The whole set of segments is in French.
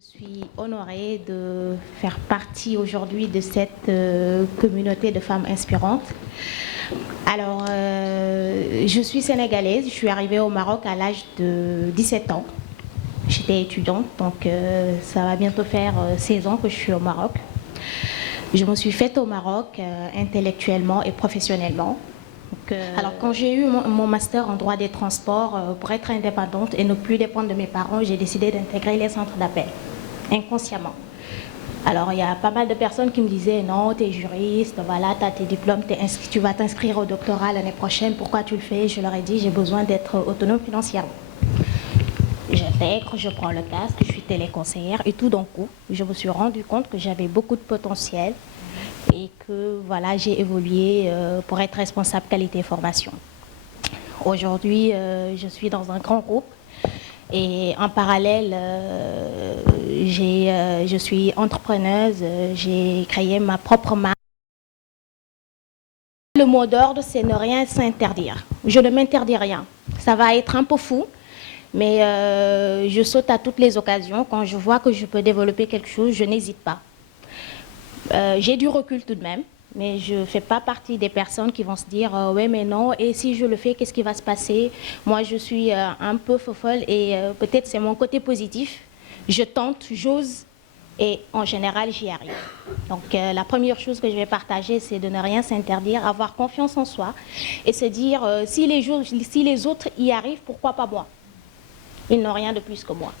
Je suis honorée de faire partie aujourd'hui de cette communauté de femmes inspirantes. Alors, je suis sénégalaise, je suis arrivée au Maroc à l'âge de 17 ans. J'étais étudiante, donc ça va bientôt faire 16 ans que je suis au Maroc. Je me suis faite au Maroc intellectuellement et professionnellement. Alors, quand j'ai eu mon master en droit des transports, pour être indépendante et ne plus dépendre de mes parents, j'ai décidé d'intégrer les centres d'appel, inconsciemment. Alors, il y a pas mal de personnes qui me disaient « Non, tu es juriste, voilà, tu as tes diplômes, tu vas t'inscrire au doctorat l'année prochaine, pourquoi tu le fais ?» Je leur ai dit « J'ai besoin d'être autonome financièrement. » J'intègre, je prends le casque, je suis téléconseillère et tout d'un coup, je me suis rendu compte que j'avais beaucoup de potentiel et que voilà, j'ai évolué pour être responsable qualité et formation. Aujourd'hui, je suis dans un grand groupe et en parallèle, je suis entrepreneuse, j'ai créé ma propre marque. Le mot d'ordre, c'est ne rien s'interdire. Je ne m'interdis rien. Ça va être un peu fou, mais je saute à toutes les occasions. Quand je vois que je peux développer quelque chose, je n'hésite pas. J'ai du recul tout de même, mais je ne fais pas partie des personnes qui vont se dire « ouais, mais non, et si je le fais, qu'est-ce qui va se passer ?» Moi, je suis un peu fofolle et peut-être c'est mon côté positif. Je tente, j'ose et en général, j'y arrive. Donc, la première chose que je vais partager, c'est de ne rien s'interdire, avoir confiance en soi et se dire si les autres y arrivent, pourquoi pas moi? Ils n'ont rien de plus que moi.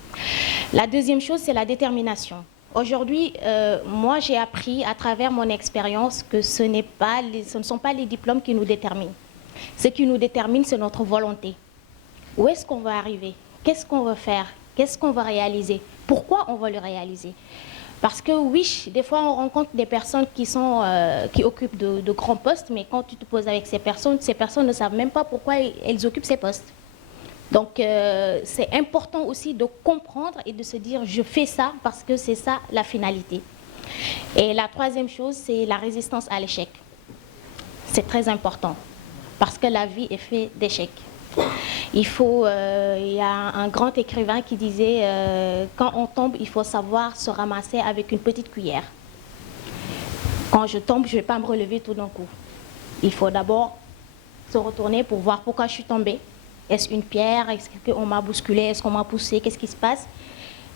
La deuxième chose, c'est la détermination. Aujourd'hui, moi, j'ai appris à travers mon expérience que ce ne sont pas les diplômes qui nous déterminent. Ce qui nous détermine, c'est notre volonté. Où est-ce qu'on va arriver? Qu'est-ce qu'on veut faire? Qu'est-ce qu'on va réaliser? Pourquoi on va le réaliser? Parce que oui, des fois, on rencontre des personnes qui occupent de grands postes, mais quand tu te poses avec ces personnes ne savent même pas pourquoi elles occupent ces postes. Donc, c'est important aussi de comprendre et de se dire « je fais ça parce que c'est ça la finalité ». Et la troisième chose, c'est la résistance à l'échec. C'est très important parce que la vie est faite d'échecs. Il y a un grand écrivain qui disait quand on tombe, il faut savoir se ramasser avec une petite cuillère. Quand je tombe, je ne vais pas me relever tout d'un coup. Il faut d'abord se retourner pour voir pourquoi je suis tombée. Est-ce une pierre? Est-ce qu'on m'a bousculé? Est-ce qu'on m'a poussé? Qu'est-ce qui se passe?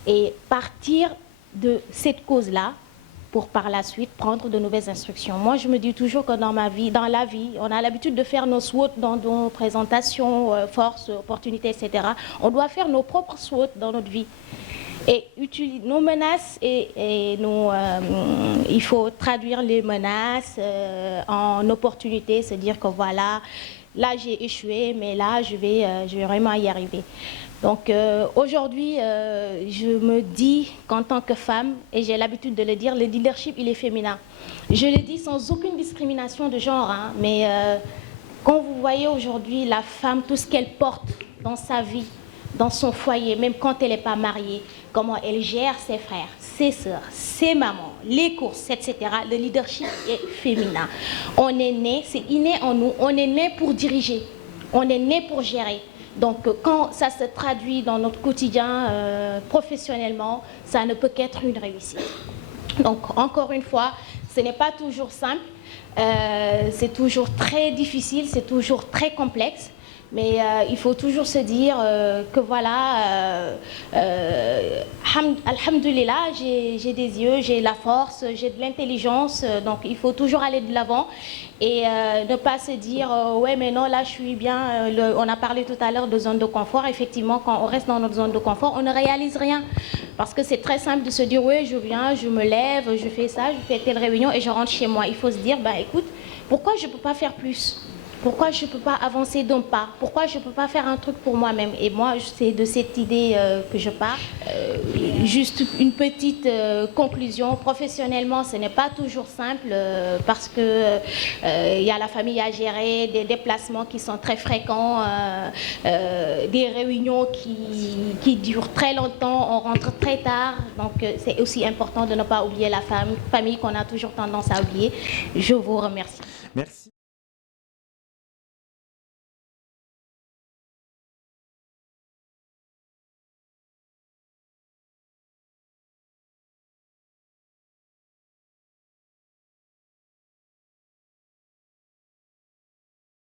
Et partir de cette cause-là pour par la suite prendre de nouvelles instructions. Moi, je me dis toujours que dans la vie, on a l'habitude de faire nos SWOT dans nos présentations, forces, opportunités, etc. On doit faire nos propres SWOT dans notre vie. Et nos menaces, il faut traduire les menaces en opportunités, se dire que voilà, là j'ai échoué, mais là je vais vraiment y arriver. Donc aujourd'hui, je me dis qu'en tant que femme, et j'ai l'habitude de le dire, le leadership il est féminin. Je le dis sans aucune discrimination de genre, hein, mais quand vous voyez aujourd'hui la femme, tout ce qu'elle porte dans sa vie, dans son foyer, même quand elle n'est pas mariée, comment elle gère ses frères, ses sœurs, ses mamans, les courses, etc. Le leadership est féminin. On est né, c'est inné en nous, on est né pour diriger, on est né pour gérer. Donc quand ça se traduit dans notre quotidien professionnellement, ça ne peut qu'être une réussite. Donc encore une fois, ce n'est pas toujours simple, c'est toujours très difficile, c'est toujours très complexe. Mais il faut toujours se dire que voilà, alhamdoulilah, j'ai des yeux, j'ai la force, j'ai de l'intelligence, donc il faut toujours aller de l'avant et ne pas se dire ouais mais non là je suis bien, on a parlé tout à l'heure de zone de confort, effectivement quand on reste dans notre zone de confort, on ne réalise rien parce que c'est très simple de se dire ouais je viens, je me lève, je fais ça, je fais telle réunion et je rentre chez moi. Il faut se dire bah écoute, pourquoi je ne peux pas faire plus? Pourquoi je ne peux pas avancer d'un pas? Pourquoi je ne peux pas faire un truc pour moi-même? Et moi, c'est de cette idée que je pars. Juste une petite conclusion. Professionnellement, ce n'est pas toujours simple parce que y a la famille à gérer, des déplacements qui sont très fréquents, des réunions qui durent très longtemps, on rentre très tard. Donc, c'est aussi important de ne pas oublier la famille qu'on a toujours tendance à oublier. Je vous remercie. Merci.